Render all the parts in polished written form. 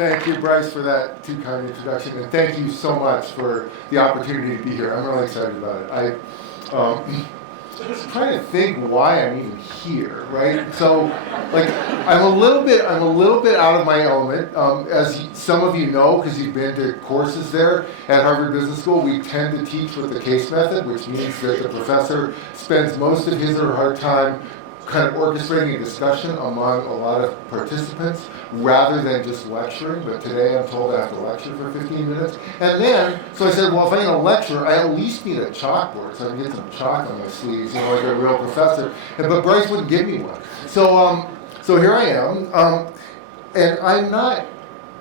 Thank you, Bryce, for that too kind introduction, and thank you so much for the opportunity to be here. I'm really excited about it. I was trying to think why I'm even here, right? So, like, I'm a little bit out of my element. As some of you know, because you've been to courses there at Harvard Business School, we tend to teach with the case method, which means that the professor spends most of his or her time kind of orchestrating a discussion among a lot of participants rather than just lecturing. But today I'm told I have to lecture for 15 minutes. And then, so I said, well, if I'm going to lecture, I at least need a chalkboard so I can get some chalk on my sleeves, you know, like a real professor. But Bryce wouldn't give me one. So here I am. And I'm not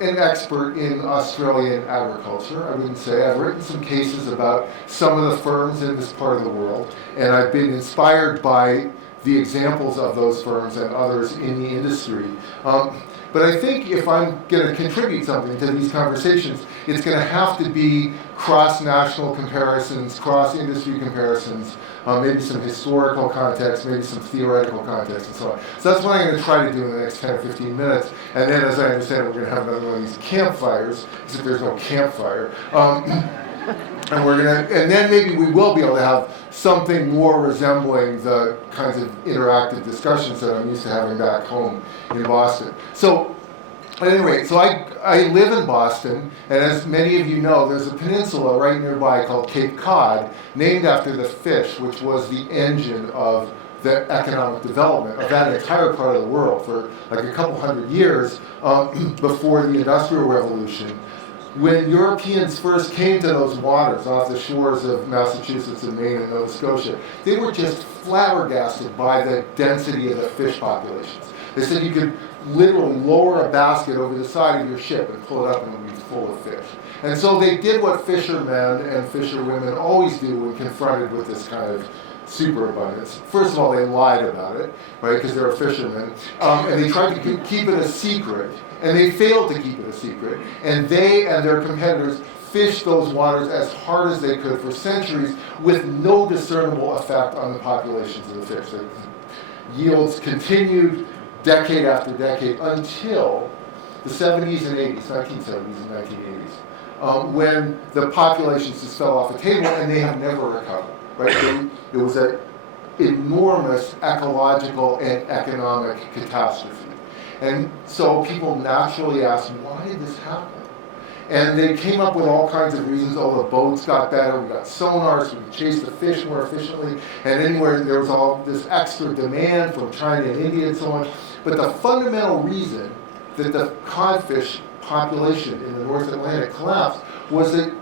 an expert in Australian agriculture, I wouldn't say. I've written some cases about some of the firms in this part of the world, and I've been inspired by the examples of those firms and others in the industry. But I think if I'm going to contribute something to these conversations, it's going to have to be cross-national comparisons, cross-industry comparisons, maybe some historical context, maybe some theoretical context, and so on. So that's what I'm going to try to do in the next 10 or 15 minutes. And then, as I understand it, we're going to have another one of these campfires, except there's no campfire. And then maybe we will be able to have something more resembling the kinds of interactive discussions that I'm used to having back home in Boston. So, at any rate, so I live in Boston, and as many of you know, there's a peninsula right nearby called Cape Cod, named after the fish, which was the engine of the economic development of that entire part of the world for like a couple hundred years before the Industrial Revolution. When Europeans first came to those waters off the shores of Massachusetts and Maine and Nova Scotia, they were just flabbergasted by the density of the fish populations. They said you could literally lower a basket over the side of your ship and pull it up and it would be full of fish. And so they did what fishermen and fisherwomen always do when confronted with this kind of superabundance. First of all, they lied about it, right, because they're fishermen, and they tried to keep it a secret. And they failed to keep it a secret, and they and their competitors fished those waters as hard as they could for centuries with no discernible effect on the populations of the fish. The yields continued decade after decade until the 70s and 80s, 1970s and 1980s, when the populations just fell off the table and they have never recovered. Right? It was an enormous ecological and economic catastrophe. And so people naturally asked, why did this happen? And they came up with all kinds of reasons. Oh, the boats got better, we got sonars, we could chase the fish more efficiently, and anywhere there was all this extra demand from China and India and so on. But the fundamental reason that the codfish population in the North Atlantic collapsed was that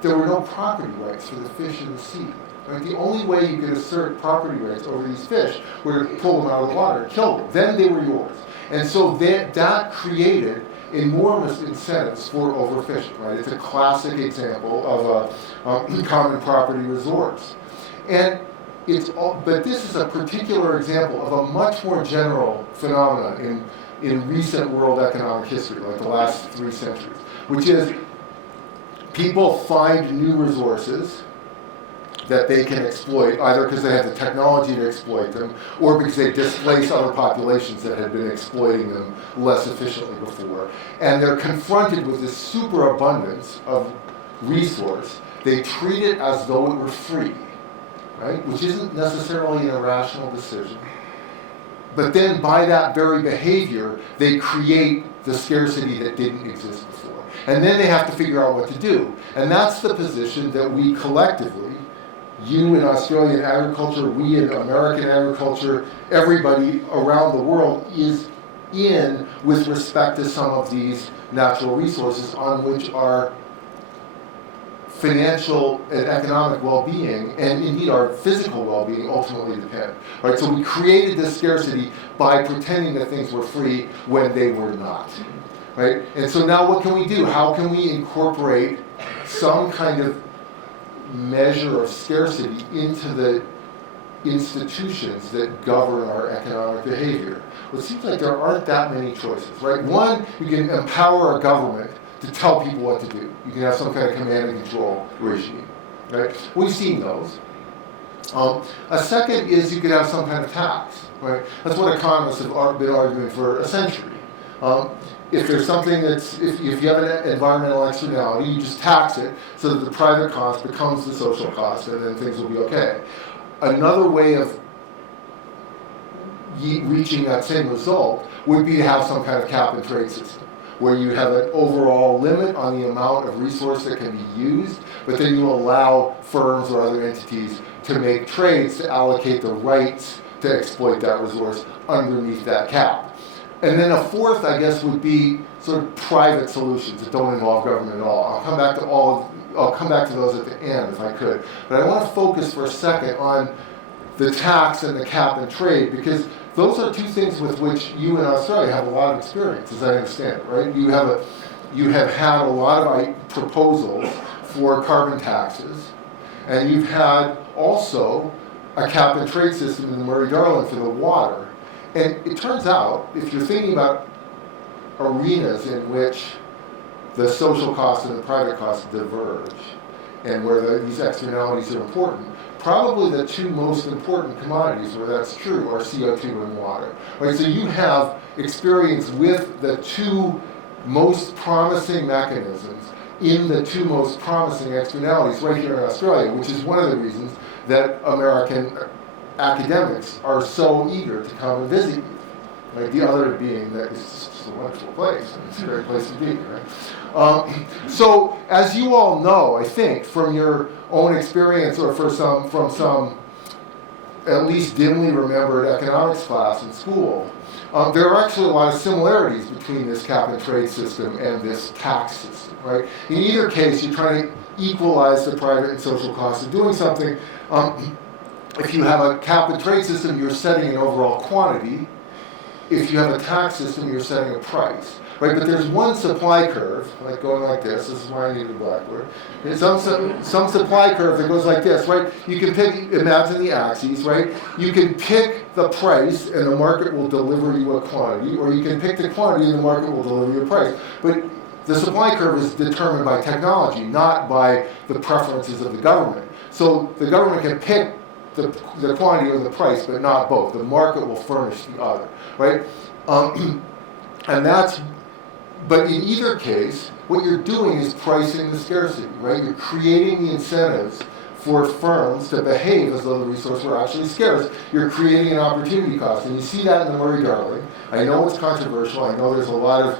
there were no property rights for the fish in the sea. Right? The only way you could assert property rights over these fish were to pull them out of the water and kill them. Then they were yours. And so that created enormous incentives for overfishing. Right? It's a classic example of a common property resource. And but this is a particular example of a much more general phenomenon in recent world economic history, like the last 3 centuries, which is people find new resources that they can exploit, either because they have the technology to exploit them, or because they displace other populations that had been exploiting them less efficiently before. And they're confronted with this superabundance of resource. They treat it as though it were free, right? Which isn't necessarily an irrational decision. But then by that very behavior, they create the scarcity that didn't exist before. And then they have to figure out what to do. And that's the position that we collectively, you in Australian agriculture, we in American agriculture, everybody around the world is in with respect to some of these natural resources on which our financial and economic well-being, and indeed our physical well-being, ultimately depend. Right? So we created this scarcity by pretending that things were free when they were not. Right? And so now what can we do? How can we incorporate some kind of measure of scarcity into the institutions that govern our economic behavior? Well, it seems like there aren't that many choices, right? One, you can empower a government to tell people what to do. You can have some kind of command and control regime, right? We've seen those. A second is you could have some kind of tax, right? That's what economists have been arguing for a century. If there's something if you have an environmental externality, you just tax it so that the private cost becomes the social cost, and then things will be okay. Another way of reaching that same result would be to have some kind of cap and trade system, where you have an overall limit on the amount of resource that can be used, but then you allow firms or other entities to make trades to allocate the rights to exploit that resource underneath that cap. And then a fourth, I guess, would be sort of private solutions that don't involve government at all. I'll come back to those at the end if I could. But I want to focus for a second on the tax and the cap and trade, because those are two things with which you in Australia have a lot of experience, as I understand it, right? You have had a lot of proposals for carbon taxes, and you've had also a cap and trade system in the Murray-Darling for the water. And it turns out, if you're thinking about arenas in which the social costs and the private costs diverge, and where these externalities are important, probably the two most important commodities where that's true are CO2 and water. Right? So you have experience with the two most promising mechanisms in the two most promising externalities right here in Australia, which is one of the reasons that American academics are so eager to come and visit you. Right? The other being that it's just a wonderful place, and it's a great place to be, right? So, as you all know, I think, from your own experience or from some at least dimly remembered economics class in school, there are actually a lot of similarities between this cap and trade system and this tax system, right? In either case, you're trying to equalize the private and social costs of doing something. If you have a cap and trade system, you're setting an overall quantity. If you have a tax system, you're setting a price, right? But there's one supply curve, like going like this. This is why I need a blackboard. There's some supply curve that goes like this, right? You can imagine the axes, right? You can pick the price and the market will deliver you a quantity, or you can pick the quantity and the market will deliver you a price. But the supply curve is determined by technology, not by the preferences of the government. So the government can pick the quantity or the price, but not both. The market will furnish the other, right? But in either case, what you're doing is pricing the scarcity, right? You're creating the incentives for firms to behave as though the resource were actually scarce. You're creating an opportunity cost, and you see that in the Murray-Darling. I know it's controversial. I know there's a lot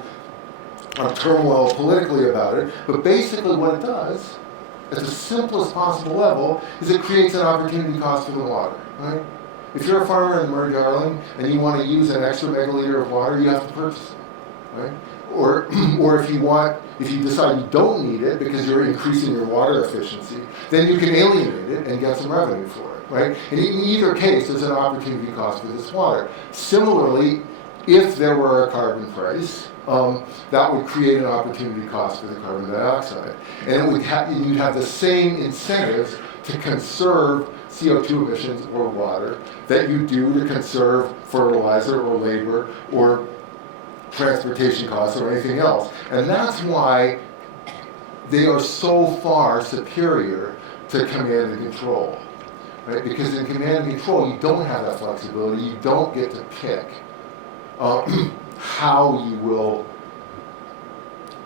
of turmoil politically about it, but basically what it does, at the simplest possible level, is it creates an opportunity cost for the water, right? If you're a farmer in the Murray-Darling and you want to use an extra megaliter of water, you have to purchase it, right? Or if you decide you don't need it because you're increasing your water efficiency, then you can alienate it and get some revenue for it, right? And in either case, there's an opportunity cost for this water. Similarly, if there were a carbon price, that would create an opportunity cost for the carbon dioxide. And you'd have the same incentives to conserve CO2 emissions or water that you do to conserve fertilizer or labor or transportation costs or anything else. And that's why they are so far superior to command and control. Right? Because in command and control, you don't have that flexibility. You don't get to pick how you will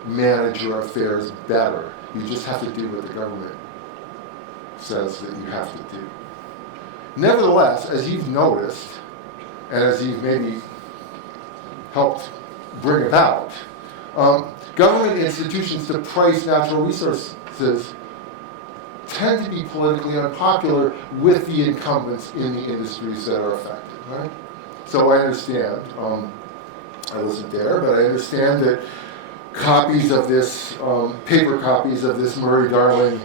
manage your affairs better. You just have to do what the government says that you have to do. Nevertheless, as you've noticed, and as you've maybe helped bring about, government institutions to price natural resources tend to be politically unpopular with the incumbents in the industries that are affected, right? So I understand, I wasn't there, but I understand that copies of this, paper copies of this Murray-Darling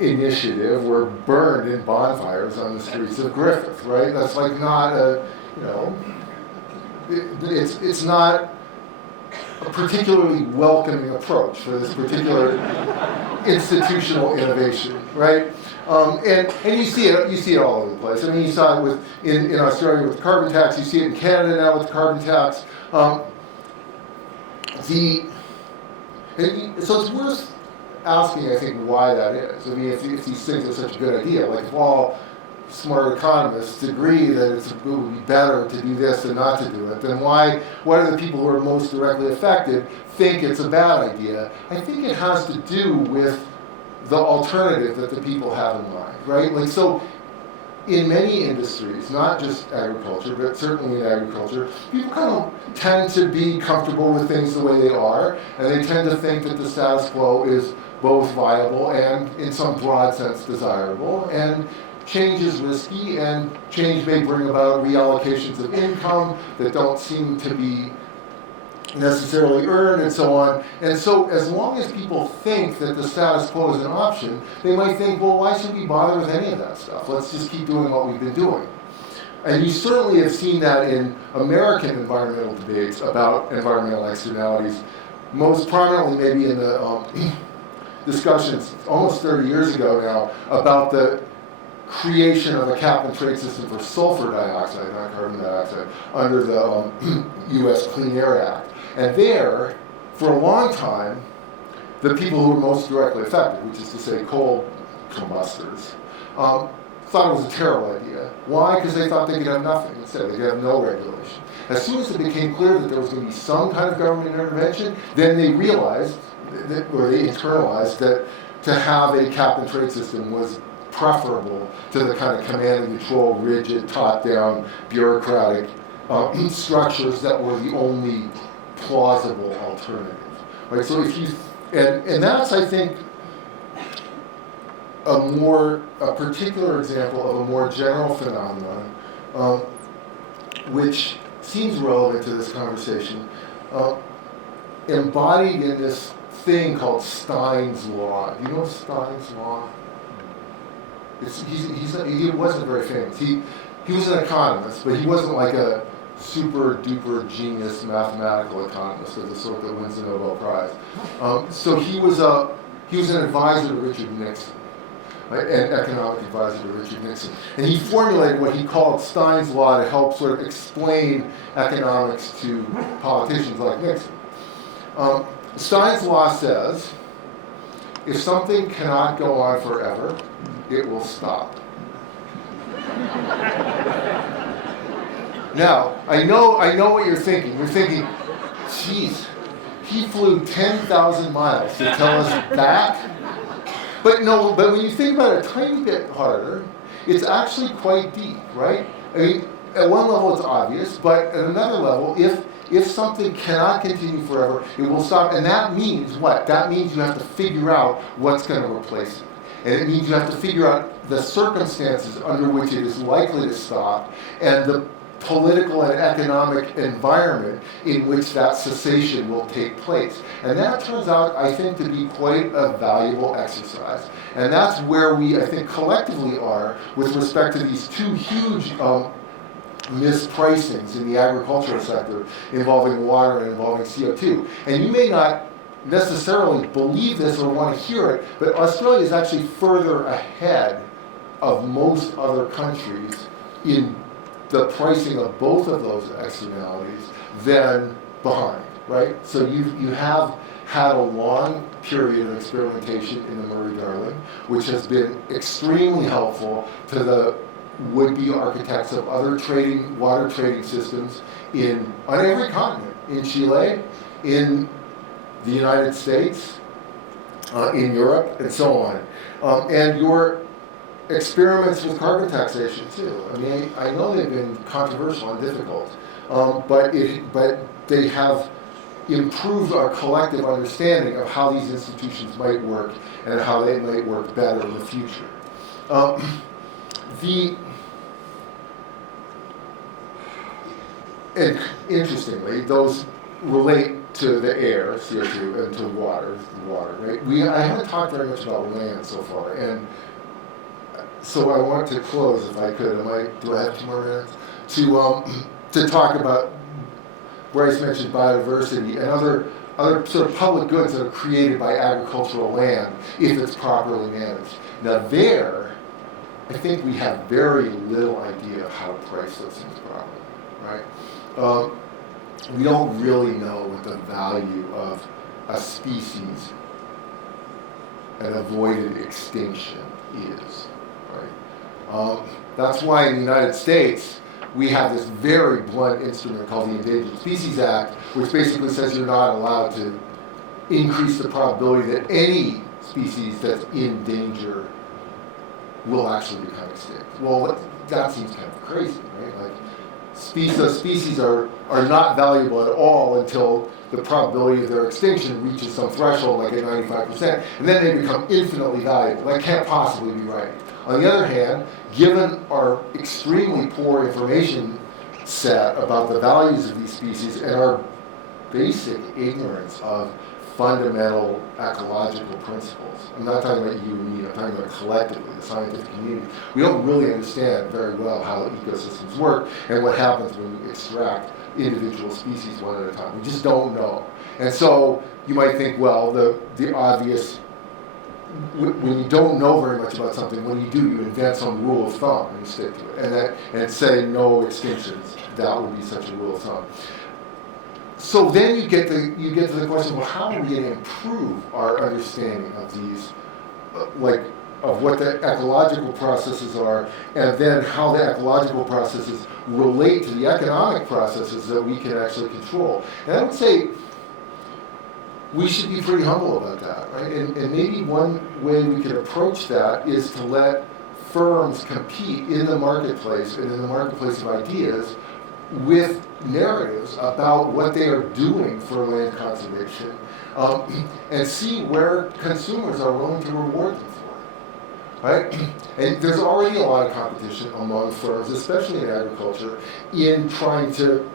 initiative were burned in bonfires on the streets of Griffith, right? That's like not it's not a particularly welcoming approach for this particular institutional innovation, right? And you see it all over the place. I mean, you saw it in Australia with the carbon tax. You see it in Canada now with the carbon tax. So it's worth asking, I think, why that is. I mean, if these things are such a good idea, like if all smart economists agree that it would be better to do this than not to do it, then what are the people who are most directly affected think it's a bad idea? I think it has to do with the alternative that the people have in mind, right? Like, so in many industries, not just agriculture, but certainly in agriculture, people kind of tend to be comfortable with things the way they are, and they tend to think that the status quo is both viable and, in some broad sense, desirable. And change is risky, and change may bring about reallocations of income that don't seem to be necessarily earned, and so on. And so as long as people think that the status quo is an option, they might think, well, why should we bother with any of that stuff? Let's just keep doing what we've been doing. And you certainly have seen that in American environmental debates about environmental externalities, most prominently maybe in the discussions almost 30 years ago now about the creation of a cap-and-trade system for sulfur dioxide, not carbon dioxide, under the U.S. Clean Air Act. And there, for a long time, the people who were most directly affected, which is to say coal combustors, thought it was a terrible idea. Why? Because they thought they could have nothing instead. They could have no regulation. As soon as it became clear that there was going to be some kind of government intervention, then they realized, or they internalized, that to have a cap-and-trade system was preferable to the kind of command and control, rigid, top-down, bureaucratic structures that were the only plausible alternative. Right? So if you, and that's, I think, a particular example of a more general phenomenon, which seems relevant to this conversation, embodied in this thing called Stein's Law. Do you know Stein's Law? He wasn't very famous. He was an economist, but he wasn't like a super duper genius mathematical economist of the sort that wins the Nobel Prize. So he was an advisor to Richard Nixon, right? An economic advisor to Richard Nixon, and he formulated what he called Stein's Law to help sort of explain economics to politicians like Nixon. Stein's Law says, if something cannot go on forever, it will stop. Now, I know what you're thinking. You're thinking, geez, he flew 10,000 miles to tell us that? But when you think about it a tiny bit harder, it's actually quite deep, right? I mean, at one level it's obvious, but at another level, if something cannot continue forever, it will stop. And that means what? That means you have to figure out what's going to replace it. And it means you have to figure out the circumstances under which it is likely to stop and the political and economic environment in which that cessation will take place. And that turns out, I think, to be quite a valuable exercise. And that's where we, I think, collectively are with respect to these two huge mispricings in the agricultural sector involving water and involving CO2. And you may not necessarily believe this or want to hear it, but Australia is actually further ahead of most other countries in the pricing of both of those externalities than behind, right? So you have had a long period of experimentation in the Murray-Darling, which has been extremely helpful to the would-be architects of other water trading systems on every continent, in Chile, in the United States, in Europe, and so on. And your experiments with carbon taxation too. I mean, I know they've been controversial and difficult, but they have improved our collective understanding of how these institutions might work and how they might work better in the future. And interestingly, those relate to the air, CO2, and to water, right? I haven't talked very much about land so far, and so I want to close, if I could. Do I have 2 more minutes? To talk about, Bryce mentioned biodiversity and other sort of public goods that are created by agricultural land, if it's properly managed. Now there, I think we have very little idea of how to price those things properly, right? We don't really know what the value of a species, an avoided extinction, is, right? That's why in the United States, we have this very blunt instrument called the Endangered Species Act, which basically says you're not allowed to increase the probability that any species that's in danger will actually become extinct. Well, that seems kind of crazy, right? Like, species are not valuable at all until the probability of their extinction reaches some threshold, like at 95%, and then they become infinitely valuable. That can't possibly be right. On the other hand, given our extremely poor information set about the values of these species and our basic ignorance of fundamental ecological principles, I'm not talking about you and me, I'm talking about collectively, the scientific community, we don't really understand very well how ecosystems work and what happens when you extract individual species one at a time. We just don't know. And so you might think, well, the obvious, when you don't know very much about something, when you do, you invent some rule of thumb and you stick to it. And say no extinctions, that would be such a rule of thumb. So then you get to the question, well, how are we going to improve our understanding of these, of what the ecological processes are, and then how the ecological processes relate to the economic processes that we can actually control. And I would say we should be pretty humble about that, right? And maybe one way we could approach that is to let firms compete in the marketplace and in the marketplace of ideas with narratives about what they are doing for land conservation, and see where consumers are willing to reward them for it, right? And there's already a lot of competition among firms, especially in agriculture, in trying to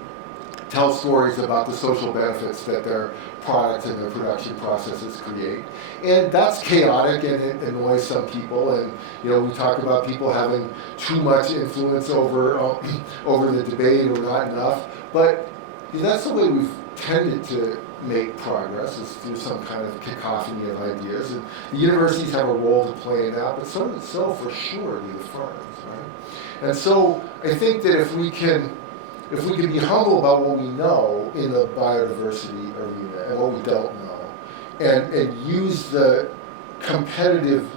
tell stories about the social benefits that their products and their production processes create. And that's chaotic and it annoys some people. And we talk about people having too much influence over the debate or not enough. But that's the way we've tended to make progress, is through some kind of cacophony of ideas. And the universities have a role to play in that, but so for sure do the firms, right? And so I think that if we can be humble about what we know in the biodiversity arena and what we don't know, and use the competitive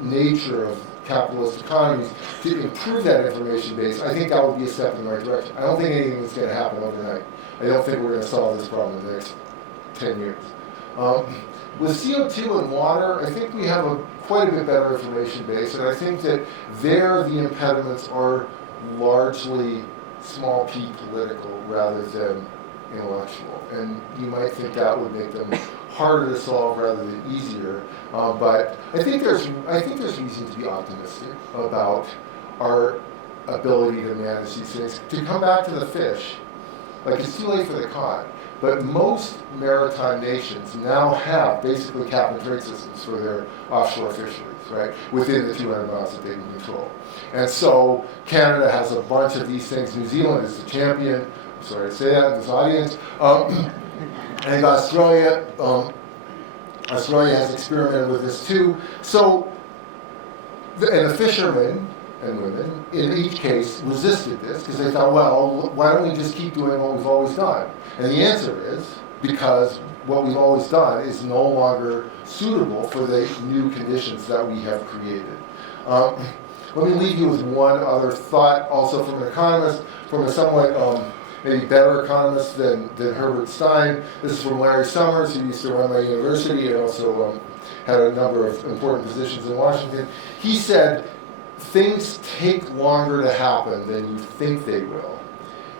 nature of capitalist economies to improve that information base, I think that would be a step in the right direction. I don't think anything is going to happen overnight. I don't think we're going to solve this problem in the next 10 years. With CO2 and water, I think we have quite a bit better information base, and I think that there the impediments are largely small p political rather than intellectual. And you might think that would make them harder to solve rather than easier. But I think there's reason to be optimistic about our ability to manage these things. To come back to the fish, it's too late for the cod, but most maritime nations now have basically cap and trade systems for their offshore fisheries, right, within the 200 miles that they can control. And so Canada has a bunch of these things. New Zealand is the champion. I'm sorry to say that in this audience. And Australia has experimented with this too. So, and the fishermen and women, in each case, resisted this because they thought, well, why don't we just keep doing what we've always done? And the answer is because what we've always done is no longer suitable for the new conditions that we have created. Let me leave you with one other thought, also from an economist, from a somewhat maybe better economist than Herbert Stein. This is from Larry Summers, who used to run my university and also had a number of important positions in Washington. He said, things take longer to happen than you think they will,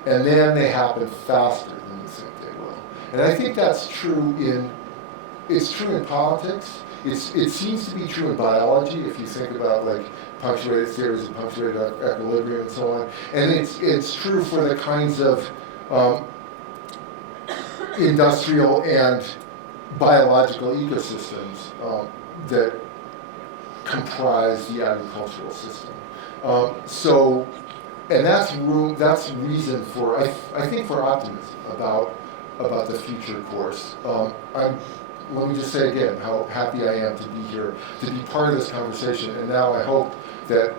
and then they happen faster than you think they will. And I think that's true it's true in politics. It seems to be true in biology, if you think about punctuated theories of punctuated equilibrium and so on. And it's true for the kinds of industrial and biological ecosystems that comprise the agricultural system. And that's reason for, I think, for optimism about the future course. Let me just say again how happy I am to be here, to be part of this conversation, and now I hope that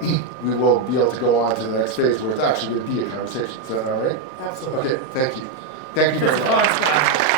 we will be able to go on to the next phase where it's actually going to be a conversation. Is that all right? Absolutely. Okay, thank you. Thank you very much.